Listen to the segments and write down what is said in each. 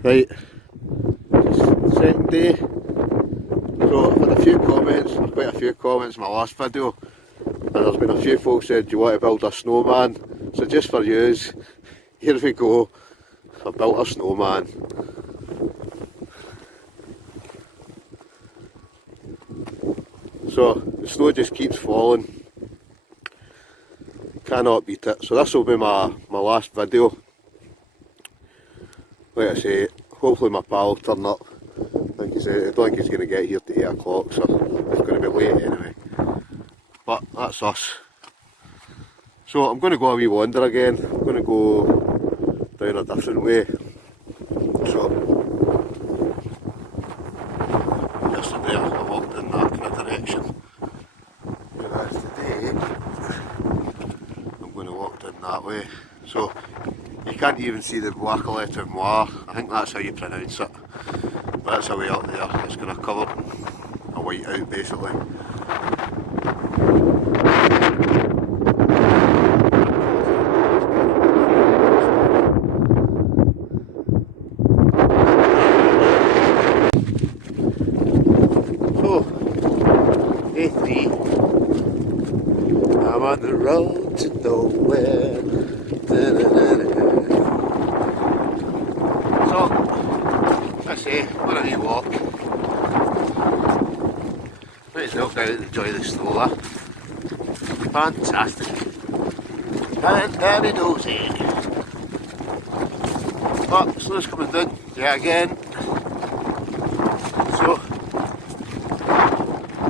Right, second day. So I've had a few comments, or quite a few comments in my last video, and there's been a few folks said, do you want to build a snowman? So just for yous, here we go. I've built a snowman. So the snow just keeps falling. Cannot beat it. So this will be my last video. Like I say, hopefully my pal will turn up. Like I say, I don't think he's going to get here to 8 o'clock, so it's going to be late anyway. But that's us. So I'm going to go a wee wander again. I'm going to go down a different way. So yesterday I walked in that kind of direction. Whereas today I'm going to walk down that way. So you can't even see the Wildcampinguk Moir. I think that's how you pronounce it. But that's a way up there. It's kind of covered in a white out basically. So, day 3. I'm on the road to nowhere. So, I say, we're on a wee walk. Might as well go out and enjoy the snow there. Fantastic. And there it goes, eh? Oh, snow's coming down. Yeah, again. So,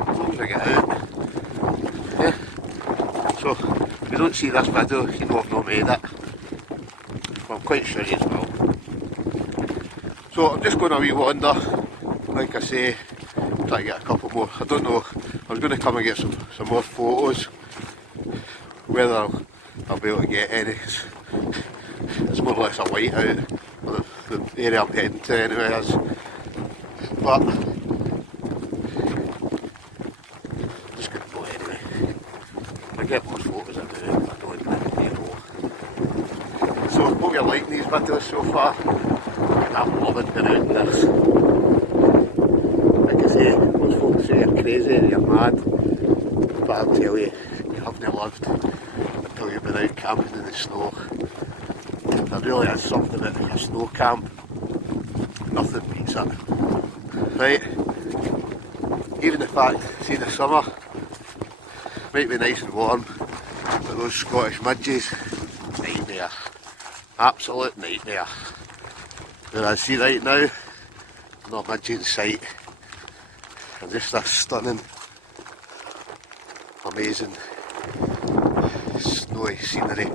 as long as I get out. Yeah. So, if you don't see this video, you know I've not made it. Well, I'm quite sure you will. So I'm just going a wee wander, like I say, try to get a couple more. I don't know, I was going to come and get some more photos. Whether I'll be able to get any, it's more or less a white out, the area I'm heading to anyway is. But, I'm just going to go anyway. If I get more photos I do, I don't, you know. So, hope you're liking these videos so far. I'm loving going out this. Like I say, most folks say you're crazy, you're mad. But I'll tell you, you haven't lived until you've been out camping in the snow. There really is something about a snow camp. Nothing beats it. Right? Even the fact, see the summer, might be nice and warm, but those Scottish midges, nightmare. Absolute nightmare. Whereas see right now, not much in sight, and just this stunning, amazing, snowy scenery.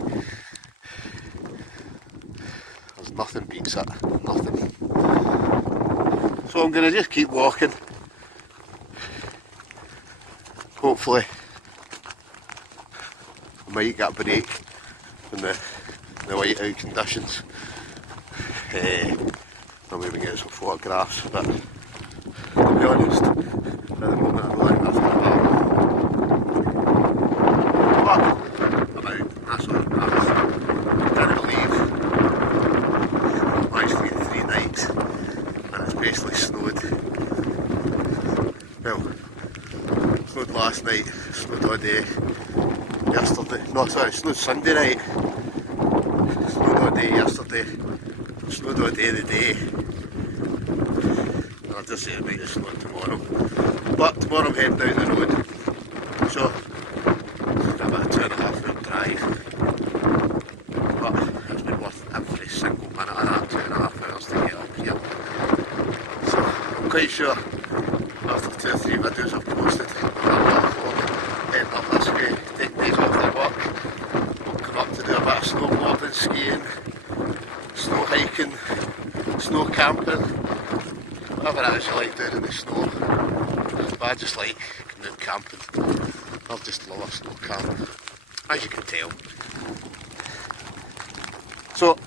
There's nothing beats it, nothing. So I'm going to just keep walking. Hopefully I might get a break in the white out conditions. Or maybe get some photographs, but to be honest, at the moment I don't think that's going to happen. But I'm out, that's all that matters. I can't believe I've managed to get 3 nights and it's basically snowed. Well, snowed last night, snowed all day yesterday, no sorry, snowed Sunday night, snowed all day yesterday. Snowed all day the day. I'll just say it might have snowed tomorrow. But tomorrow I'm heading down the road. So it's about a 2.5-hour drive. But it's been worth every single minute of that 2.5 hours to get up here. So I'm quite sure after 2 or 3 videos I've posted, I'll heading up this way, take days off their work. We'll come up to do a bit of snowboarding, skiing, snow hiking, snow camping, whatever it is you like doing in the snow. But I just like going out camping. I just love a snow camp, as you can tell. So,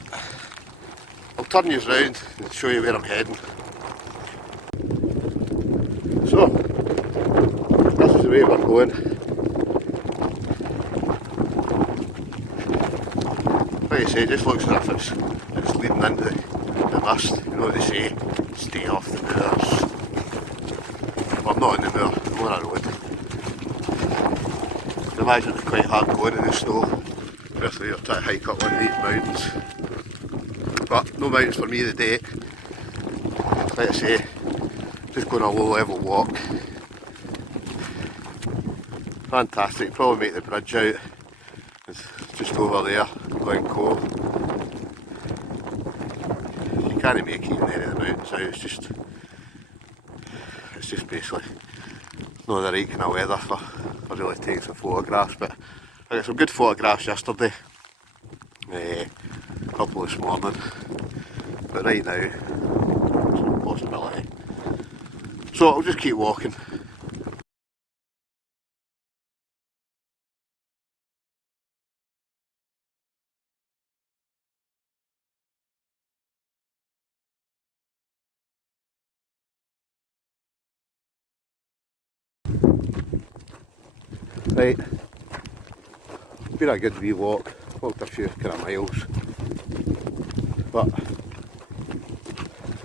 I'll turn you around and show you where I'm heading. So, this is the way we're going. Like I say, it just looks as if it's leading into the must, you know what they say, stay off the moors. Well, I'm not on the moor, I'm on a road. I can imagine it's quite hard going in the snow, especially if you're trying to hike up one of these mountains. But no mountains for me today. Like I say, just going a low level walk. Fantastic, probably make the bridge out. It's just over there, Glencoe. You can't make even any of the mountains out, it's just basically not the right kind of weather for really taking some photographs, but I got some good photographs yesterday, a couple this morning, but right now, it's a possibility. So I'll just keep walking. Right, it's been a good wee walk, walked a few kind of miles, but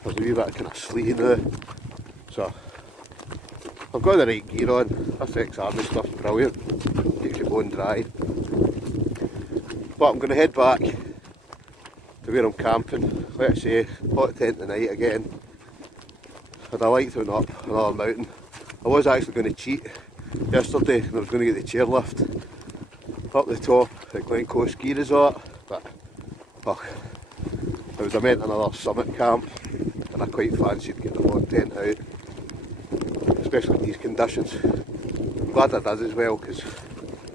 there's a wee bit of kind of sleety now, so I've got the right gear on. This ex-army stuff's brilliant, keeps you bone dry, but I'm going to head back to where I'm camping. Like I say, hot tent tonight again, and I like to up another mountain. I was actually going to cheat yesterday and I was going to get the chairlift up the top at Glencoe Ski Resort, but I was meant another summit camp and I quite fancied getting the hot tent out, especially in these conditions. I'm glad I did as well, because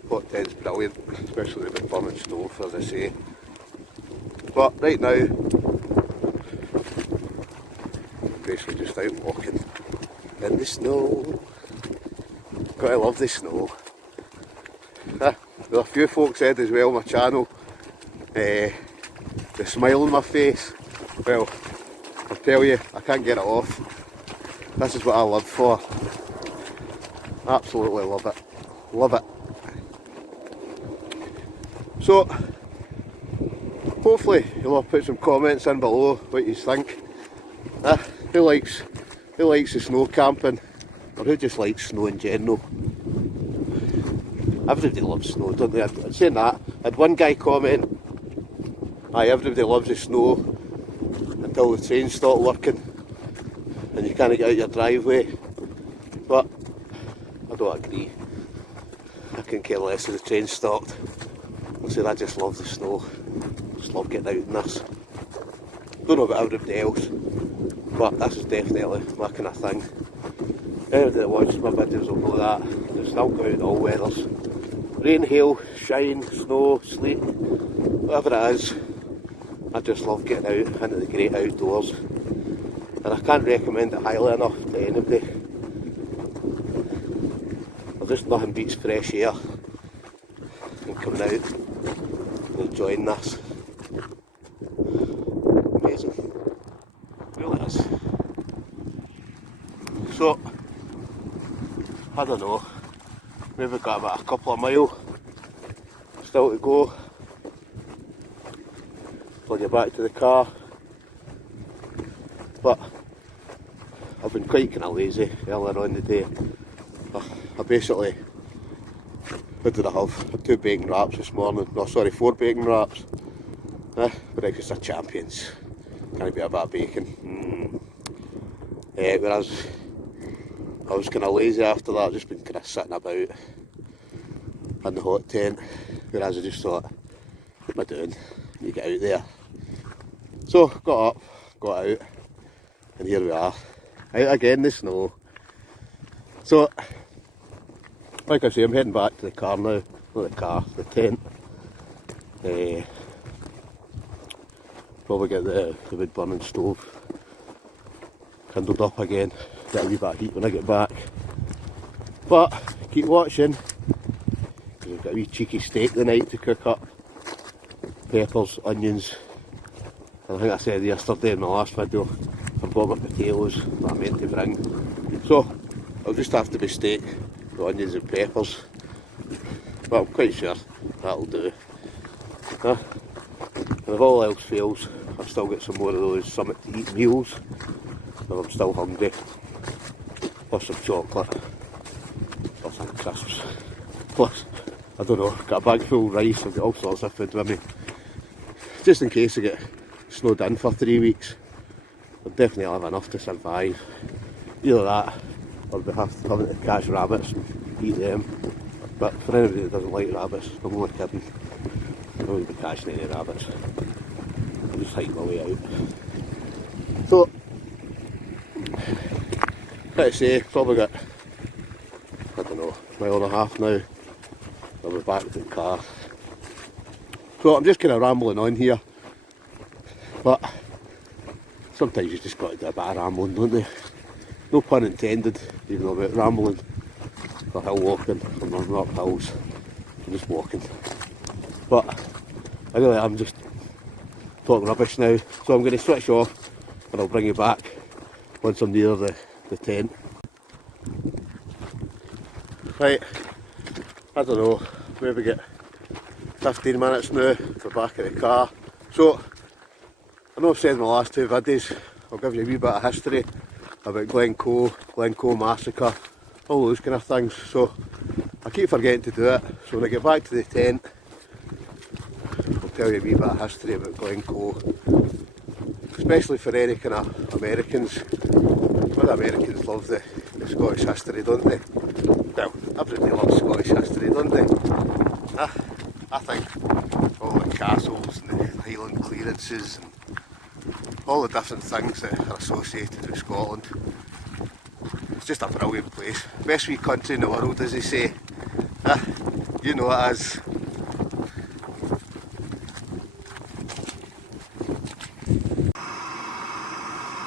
hot tent's brilliant, especially with the burning snow, as I say. But right now, I'm basically just out walking in the snow. Gotta love the snow. There's a few folks said as well on my channel, the smile on my face, well, I'll tell you, I can't get it off. This is what I live for. Absolutely love it. Love it. So, hopefully you'll all put some comments in below what you think. Who likes the snow camping? Or who just likes snow in general? Everybody loves snow, don't they? I'm saying that. I had one guy comment, aye, everybody loves the snow until the trains stop working and you can't get out your driveway. But I don't agree. I couldn't care less if the train stopped. I said I just love the snow. Just love getting out in this. Don't know about everybody else, but this is definitely my kind of thing. Anybody that watches my videos will know that. There's still go out in all weathers. Rain, hail, shine, snow, sleet, whatever it is. I just love getting out into the great outdoors. And I can't recommend it highly enough to anybody. There's just nothing beats fresh air and coming out and enjoying this. Amazing. Really is. So, I don't know, maybe got about a couple of miles still to go till you're back to the car, but I've been quite kind of lazy earlier on the day. I basically, what did I have? I had 2 bacon wraps this morning, no sorry, 4 bacon wraps, breakfast of champions, can't be a bit of bacon. Whereas I was kind of lazy after that, I've just been kind of sitting about in the hot tent, whereas I just thought, what am I doing? You get out there. So, got up, got out, and here we are, out again in the snow. So, like I say, I'm heading back to the car now, not the car, the tent. Probably get the wood burning stove kindled up again, get a wee bit of heat when I get back. But keep watching, because I've got a wee cheeky steak tonight to cook up. Peppers, onions, and I think I said yesterday in my last video, I bought my potatoes that I meant to bring. So it'll just have to be steak, the onions and peppers. But I'm quite sure that'll do. And if all else fails, I've still got some more of those Summit to Eat meals if I'm still hungry. Plus some chocolate, or some crisps. Plus, I don't know, got a bag full of rice, I've got all sorts of food with me. Just in case I get snowed in for 3 weeks. I'll definitely have enough to survive. Either that, or we have to catch rabbits and eat them. But for anybody that doesn't like rabbits, I'm only kidding. I don't want to be catching any rabbits. I'll just hike my way out. So, let's say, probably got, I don't know, a mile and a half now. I'll be back to the car. So I'm just kind of rambling on here. But sometimes you just got to do a bit of rambling, don't you? No pun intended, even though I'm out rambling or hill walking. I'm running up hills. I'm just walking. But I really am just talking rubbish now. So I'm going to switch off and I'll bring you back once I'm near the tent. Right, I don't know, maybe get 15 minutes now, we're back in the car. So, I know I've said in the last 2 videos, I'll give you a wee bit of history about Glencoe massacre, all those kind of things. So, I keep forgetting to do it. So when I get back to the tent, I'll tell you a wee bit of history about Glencoe. Especially for any kind of Americans. Well, the Americans love the Scottish history, don't they? Well, everybody loves Scottish history, don't they? I think all the castles and the Highland clearances and all the different things that are associated with Scotland. It's just a brilliant place. Best wee country in the world, as they say. You know it is.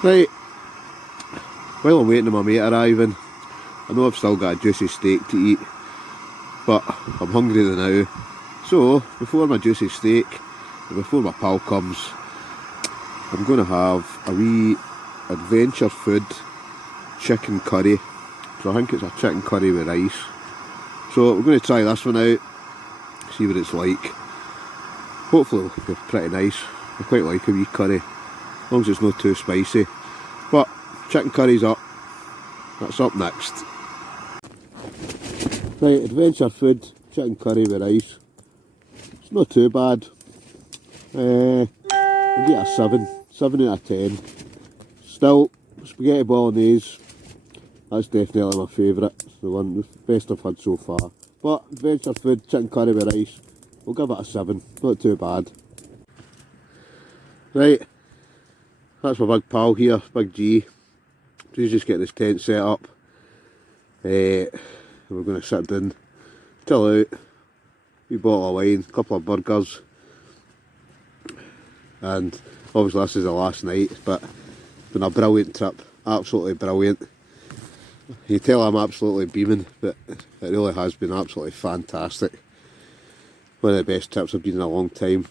Right, while I'm waiting on my mate arriving, I know I've still got a juicy steak to eat, but I'm hungry now. So, before my juicy steak, and before my pal comes, I'm going to have a wee adventure food chicken curry. So I think it's a chicken curry with rice. So we're going to try this one out, see what it's like. Hopefully it'll be pretty nice. I quite like a wee curry, as long as it's not too spicy. But chicken curry's up. That's up next. Right, adventure food, chicken curry with rice. It's not too bad. I'll get a 7 out of 10. Still, spaghetti bolognese, that's definitely my favourite. It's the best I've had so far. But adventure food, chicken curry with rice, we'll give it a 7, not too bad. Right, that's my big pal here, Big G. He's just getting his tent set up. We're going to sit down, chill out, wee bottle of wine, a couple of burgers. And obviously this is the last night, but it's been a brilliant trip, absolutely brilliant. You tell I'm absolutely beaming, but it really has been absolutely fantastic. One of the best trips I've been in a long time.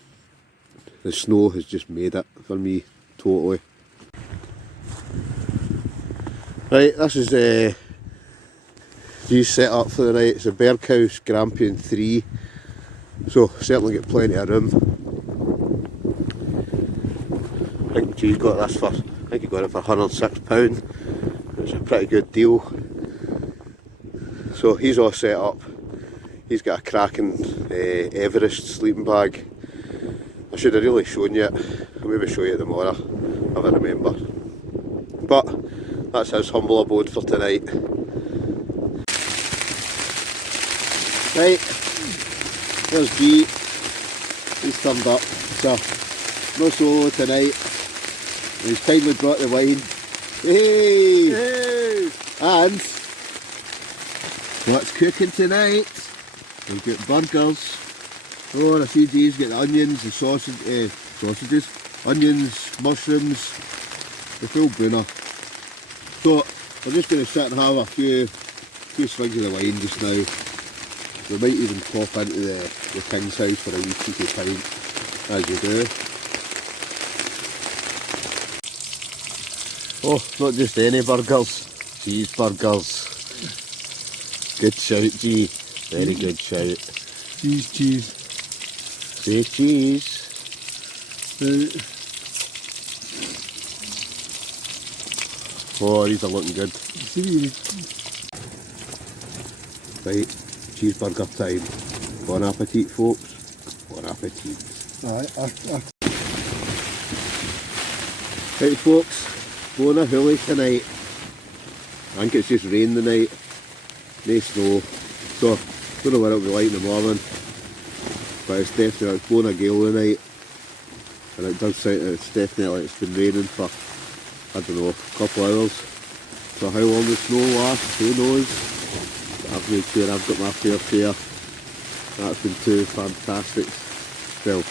The snow has just made it for me, totally. Right, this is G's set up for the night. It's a Berghaus Grampian 3, so certainly get plenty of room. I think G's got this for, I think he got it for £106. It's a pretty good deal. So he's all set up. He's got a cracking Everest sleeping bag. I should have really shown you it. I'll maybe show you it tomorrow, if I remember. But that's his humble abode for tonight. Right, there's G. He's turned up. So, no solo tonight. He's kindly brought the wine. Hey! Hey! And what's cooking tonight? We've got burgers. Oh, and I see G's got the onions, the sausages, onions, mushrooms, the full booner. So I'm just going to sit and have a few swigs of the wine just now. We might even pop into the King's house for a wee cheeky pint, as you do. Oh, not just any burgers, cheeseburgers. Good shout, G. Very good shout. Cheese. Say cheese. Oh, these are looking good. Right, cheeseburger time. Bon appetit, folks. Bon appetit. Right, folks, going a hoolie tonight. I think it's just rain tonight, no snow, so don't know what it'll be like in the morning, but it's definitely blowing a gale tonight, and it does sound it's definitely it's been raining for, I don't know, a couple of hours. So how long the snow lasts, who knows? But I've made sure I've got my fair share. That's been 2 fantastic, well,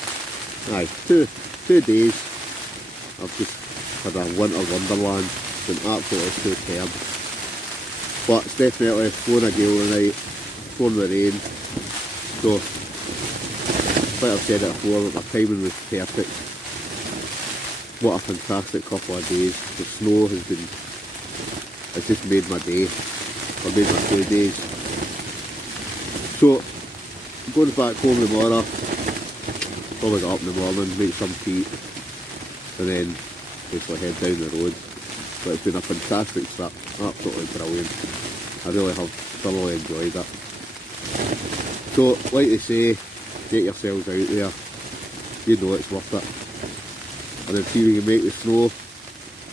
aye, two days. I've just had a winter wonderland. It's been absolutely superb. But it's definitely blowing a gale tonight, pouring the rain. So, like I've said it before, my timing was perfect. What a fantastic couple of days. The snow has been, it's just made my day, or made my 2 days. So, going back home tomorrow, probably get up in the morning, make some tea, and then basically head down the road. But it's been a fantastic trip, absolutely brilliant. I really have thoroughly enjoyed it. So, like they say, get yourselves out there, you know it's worth it. And then see if you can make the snow,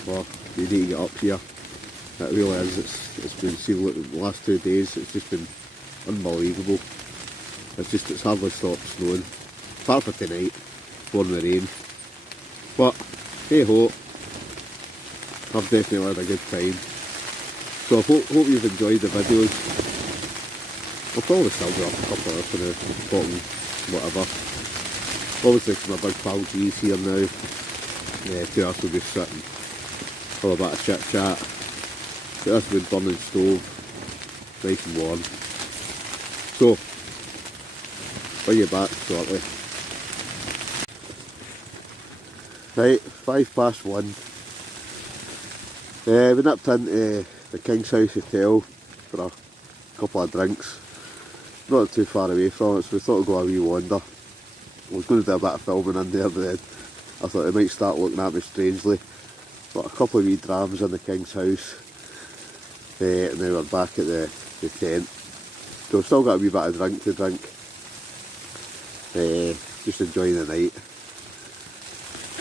well, you need to get up here. It really is, it's been, see look, the last 2 days, it's just been unbelievable. It's hardly stopped snowing, apart from tonight, pouring the rain. But, hey ho, I've definitely had a good time. So I hope you've enjoyed the videos. I'll probably still do up a couple of up in the bottom, whatever. Obviously it's my big pal G's here now. Yeah, 2 hours will be sitting, have a bit of chit chat. But this wood burning stove, nice and warm. So, bring you back shortly. Right, 1:05. We nipped into the King's House Hotel for a couple of drinks. Not too far away from it, so we thought we'd go a wee wander. I was going to do a bit of filming in there, but then I thought they might start looking at me strangely. But a couple of wee drams in the King's House, and then we're back at the tent. So we've still got a wee bit of drink to drink. Just enjoying the night.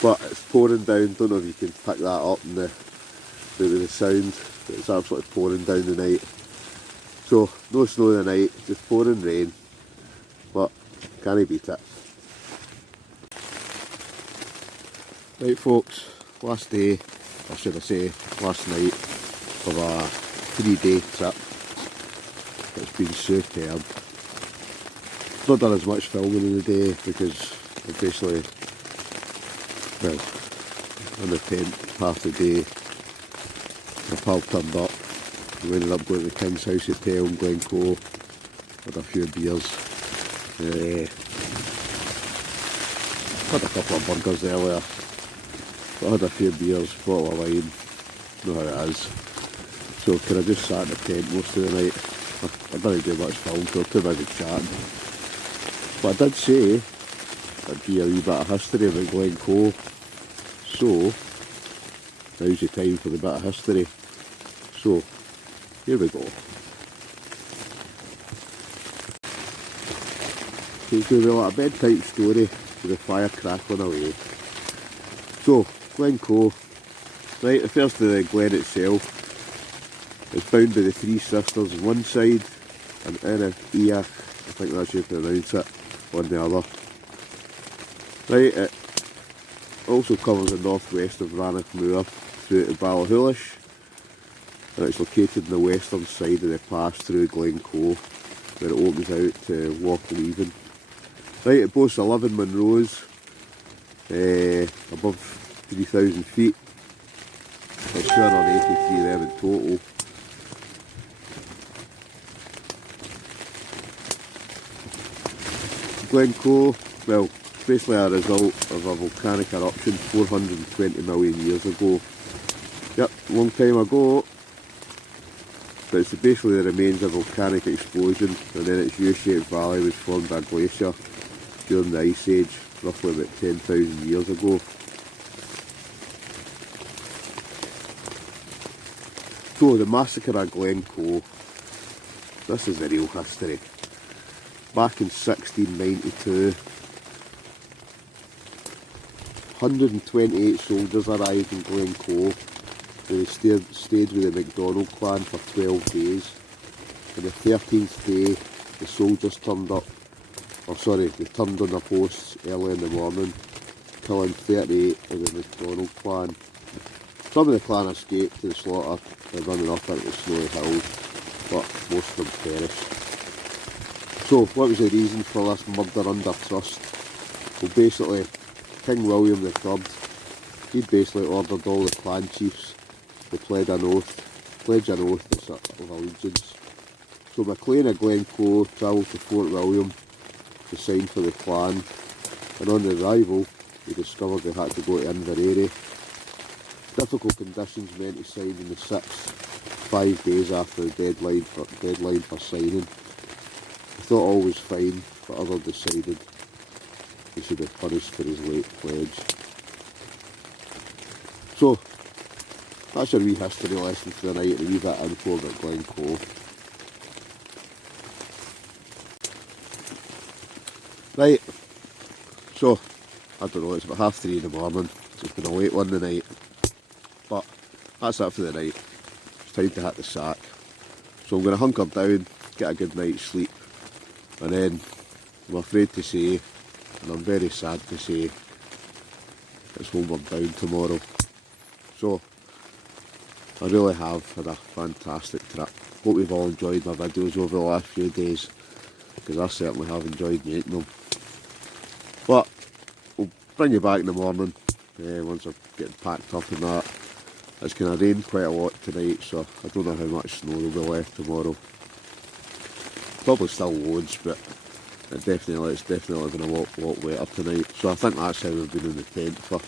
But it's pouring down, don't know if you can pick that up in the sound, but it's absolutely pouring down the night. So, no snow in the night, just pouring rain, but can't beat it. Right folks, last day, or should I say last night, of a 3-day trip. It's been superb. Not done as much filming in the day because I've basically, well, in the tent half the day. My pal turned up, we ended up going to the King's House Hotel in Glencoe, had a few beers, had a couple of burgers earlier, but I had a few beers, bottle of wine, know how it is. So kind of just sat in the tent most of the night. I didn't do much film, so I was too busy chatting. But I did say there'd be a wee bit of history about Glencoe, so now's the time for the bit of history. So, here we go. So it's going to be like a bedtime story with the fire crackling away. So, Glencoe, right, the first of the glen itself is bound by the 3 sisters on one side and intothewild, I think that's how you pronounce it, on the other. Right, it also covers the northwest of Rannoch Moor through to LOCH, and it's located on the western side of the pass through Glencoe, where it opens out to Loch Leven. Right, it boasts 11 Munros, above 3,000 feet. There's 283 of them in total. Glencoe, well, it's basically a result of a volcanic eruption 420 million years ago. Yep, a long time ago. But it's basically the remains of a volcanic explosion, and then its U-shaped valley was formed by a glacier during the Ice Age, roughly about 10,000 years ago. So the massacre of Glencoe, this is the real history. Back in 1692, 128 soldiers arrived in Glencoe. They stayed with the MacDonald clan for 12 days. On the 13th day, the soldiers turned up, they turned on their posts early in the morning, killing 38 of the MacDonald clan. Some of the clan escaped to the slaughter by running up into the snowy hills, but most of them perished. So, what was the reason for this murder under trust? Well, basically, King William III, he basically ordered all the clan chiefs to pledge an oath of allegiance. So MacLean of Glencoe travelled to Fort William to sign for the clan, and on arrival he discovered they had to go to Inverary. Difficult conditions meant he signed on the 6th, 5 days after the deadline for signing. He thought all was fine, but others decided he should be punished for his late pledge. So, that's your wee history lesson for the night, and a wee bit of info about Glencoe. Right, so, I don't know, it's about 3:30 in the morning, so it's been a late one tonight, but that's it for the night. It's time to hit the sack. So I'm going to hunker down, get a good night's sleep, and then I'm afraid to say, and I'm very sad to say, it's homeward bound tomorrow. So, I really have had a fantastic trip. Hope you've all enjoyed my videos over the last few days, because I certainly have enjoyed making them. But we'll bring you back in the morning once I'm getting packed up and that. It's going to rain quite a lot tonight, so I don't know how much snow will be left tomorrow. Probably still loads, but it's definitely been a lot wetter tonight. So I think that's how we've been in the tent for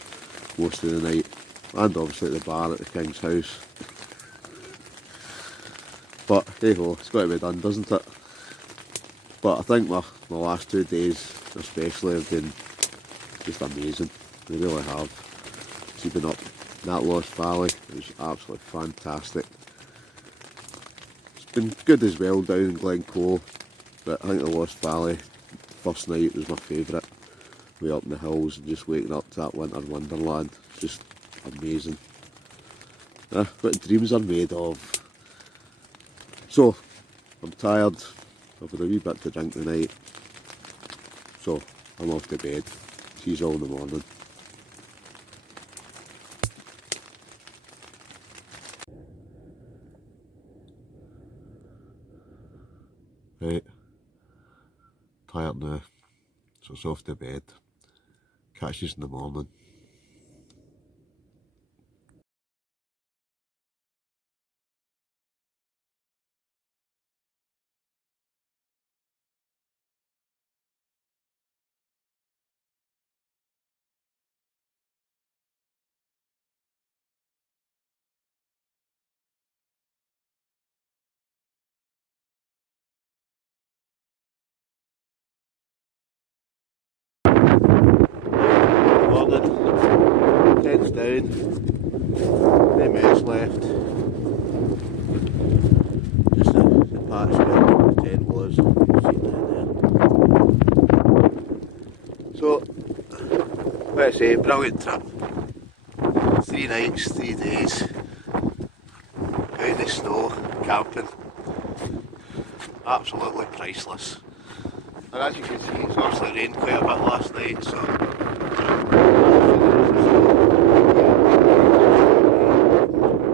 most of the night, and obviously at the bar at the King's house. But hey ho, it's got to be done, doesn't it? But I think my last 2 days especially have been just amazing. They really have. Keeping up in that Loch Valley, it was absolutely fantastic. It's been good as well down in Glencoe, but I think the Loch Valley first night was my favourite. Way up in the hills and just waking up to that winter wonderland. Just amazing. What dreams are made of. So, I'm tired. I've had a wee bit to drink tonight, so I'm off to bed. See you all in the morning. Right, tired now, so it's off to bed. Catch you in the morning. Morning, tent's down, no mess left, just the patch where the tent was, see down there. So, let's say, brilliant trip, 3 nights, 3 days, out in the snow, camping, absolutely priceless. And as you can see, it's obviously rained quite a bit last night, so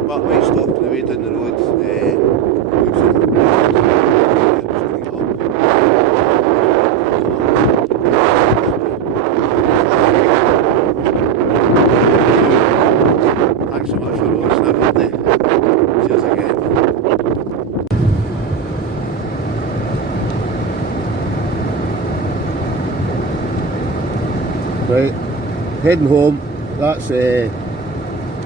but we stopped on the way down the road. Thanks so much for watching, everybody. Cheers again. Right, heading home. That's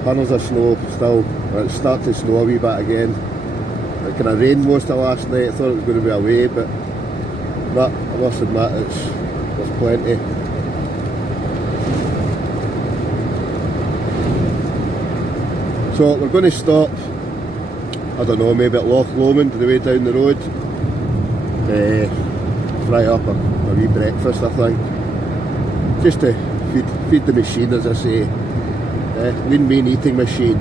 hundreds of snow still. It's starting to snow a wee bit again. It kind of rained most of last night. I thought it was going to be away, but I must admit there's plenty. So we're going to stop, I don't know, maybe at Loch Lomond on the way down the road. Fry up a wee breakfast, I think. Just to feed the machine, as I say. Lean mean eating machine.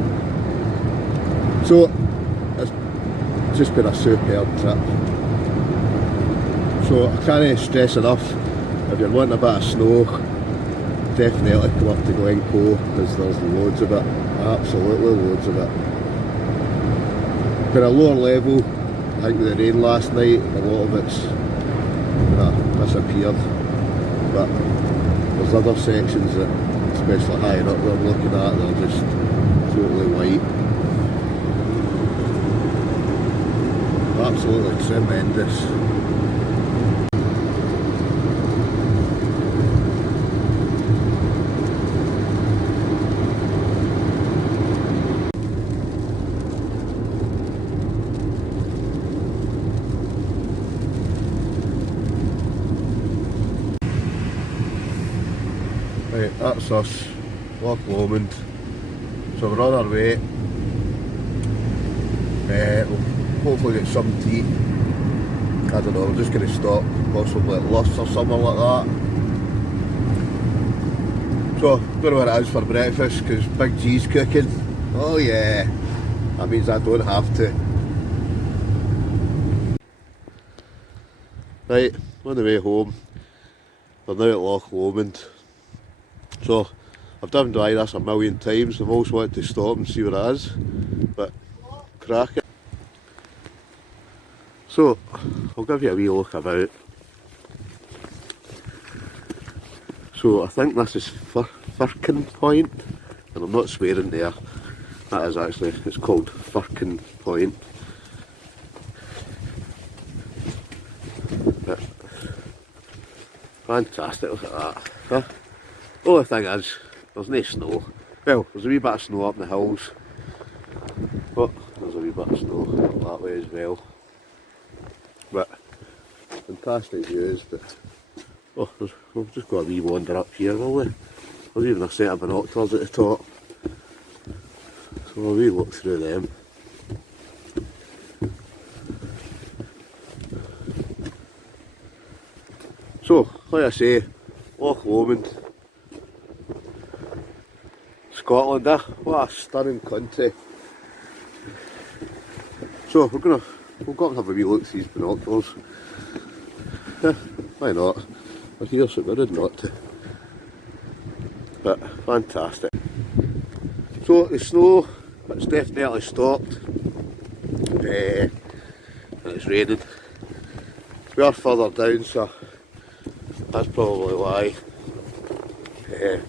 So it's just been a superb trip. So I can't stress enough, if you're wanting a bit of snow, definitely come up to Glencoe, because there's loads of it, absolutely loads of it. For a lower level, I think with the rain last night, a lot of it's disappeared, but there's other sections that, especially higher up that I'm looking at, they're just totally white. Absolutely tremendous. Right, that's us, Loch Lomond. So we're on our way. We'll hopefully get some tea. I don't know, we're just going to stop, possibly at LOCH or somewhere like that. So, don't know what it is for breakfast, because Big G's cooking. Oh yeah, that means I don't have to. Right, on the way home. We're now at Loch Lomond. So, I've driven by this a million times. I've always wanted to stop and see what it is, but crack it. So, I'll give you a wee look about. So, I think this is FIRKIN Point, and I'm not swearing there. That is actually, it's called FIRKIN Point. But, fantastic, look at that. Huh? Only thing is, there's no snow. Well, there's a wee bit of snow up in the hills, but there's a wee bit of snow up that way as well. But fantastic views. But oh, we've just got a wee wander up here, will we? There's even a set of binoculars at the top, so we'll wee look through them. So, like I say, Loch Lomond, Scotland, what a stunning country. So we'll go and have a wee look at these binoculars. Why not? We're here, so we're rude not to. But fantastic. So the snow, it's definitely stopped. And it's raining. We are further down, so that's probably why. We're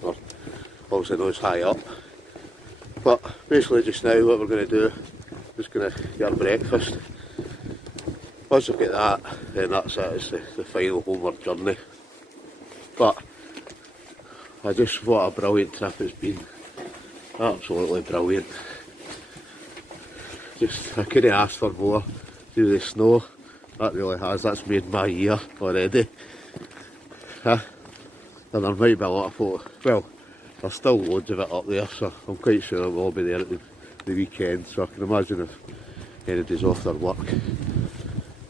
obviously not as high up. But basically just now what we're going to do, just going to get our breakfast. Once we've got that, then that's it, it's the final homeward journey. But what a brilliant trip it's been. Absolutely brilliant. I couldn't ask for more through the snow. That really has, that's made my year already. And there might be a lot of photos, well, there's still loads of it up there, so I'm quite sure it will all be there at the weekend, so I can imagine if anybody's off their work,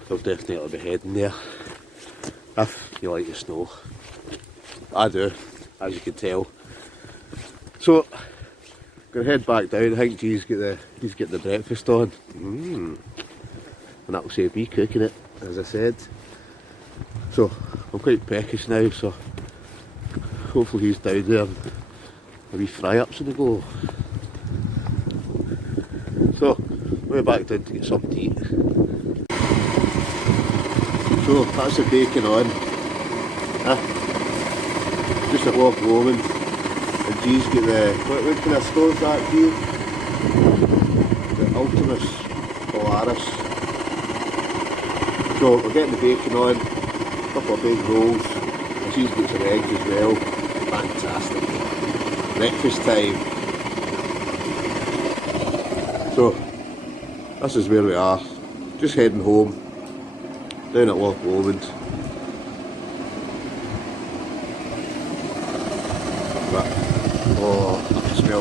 they'll definitely be heading there, if you like the snow. I do, as you can tell. So, I'm going to head back down. I think he's getting the breakfast on. And that'll save me cooking it, as I said. So, I'm quite peckish now, so hopefully he's down there and a wee fry-up's in the go. So, we're back down to get something to eat. So, that's the bacon on. Just at Loch Lomond. And G's got what kind of stove's that, G? The Ultimus Polaris. So, we're getting the bacon on, a couple of big rolls, and G's got some eggs as well. Fantastic. Breakfast time. So, this is where we are. Just heading home, down at Loch Lomond.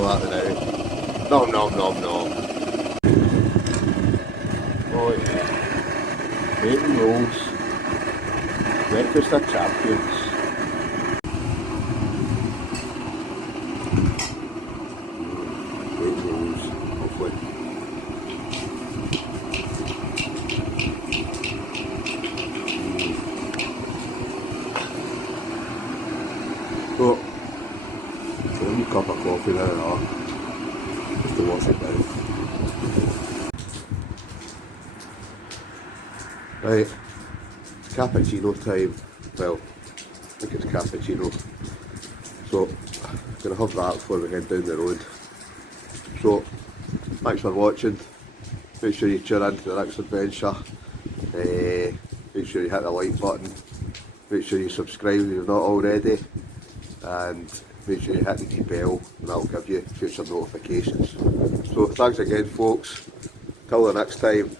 that now. Nom nom nom nom. Oh yeah. Making rolls. Breakfast of champions. Great rolls, hopefully. Oh, a wee cup of coffee there and all. Just to wash it down. Right, cappuccino time. Well, I think it's cappuccino. So, gonna have that before we head down the road. So, thanks for watching. Make sure you tune in to the next adventure. Make sure you hit the like button. Make sure you subscribe if you're not already. And make sure you hit the bell and that'll give you future notifications. So thanks again folks, till the next time.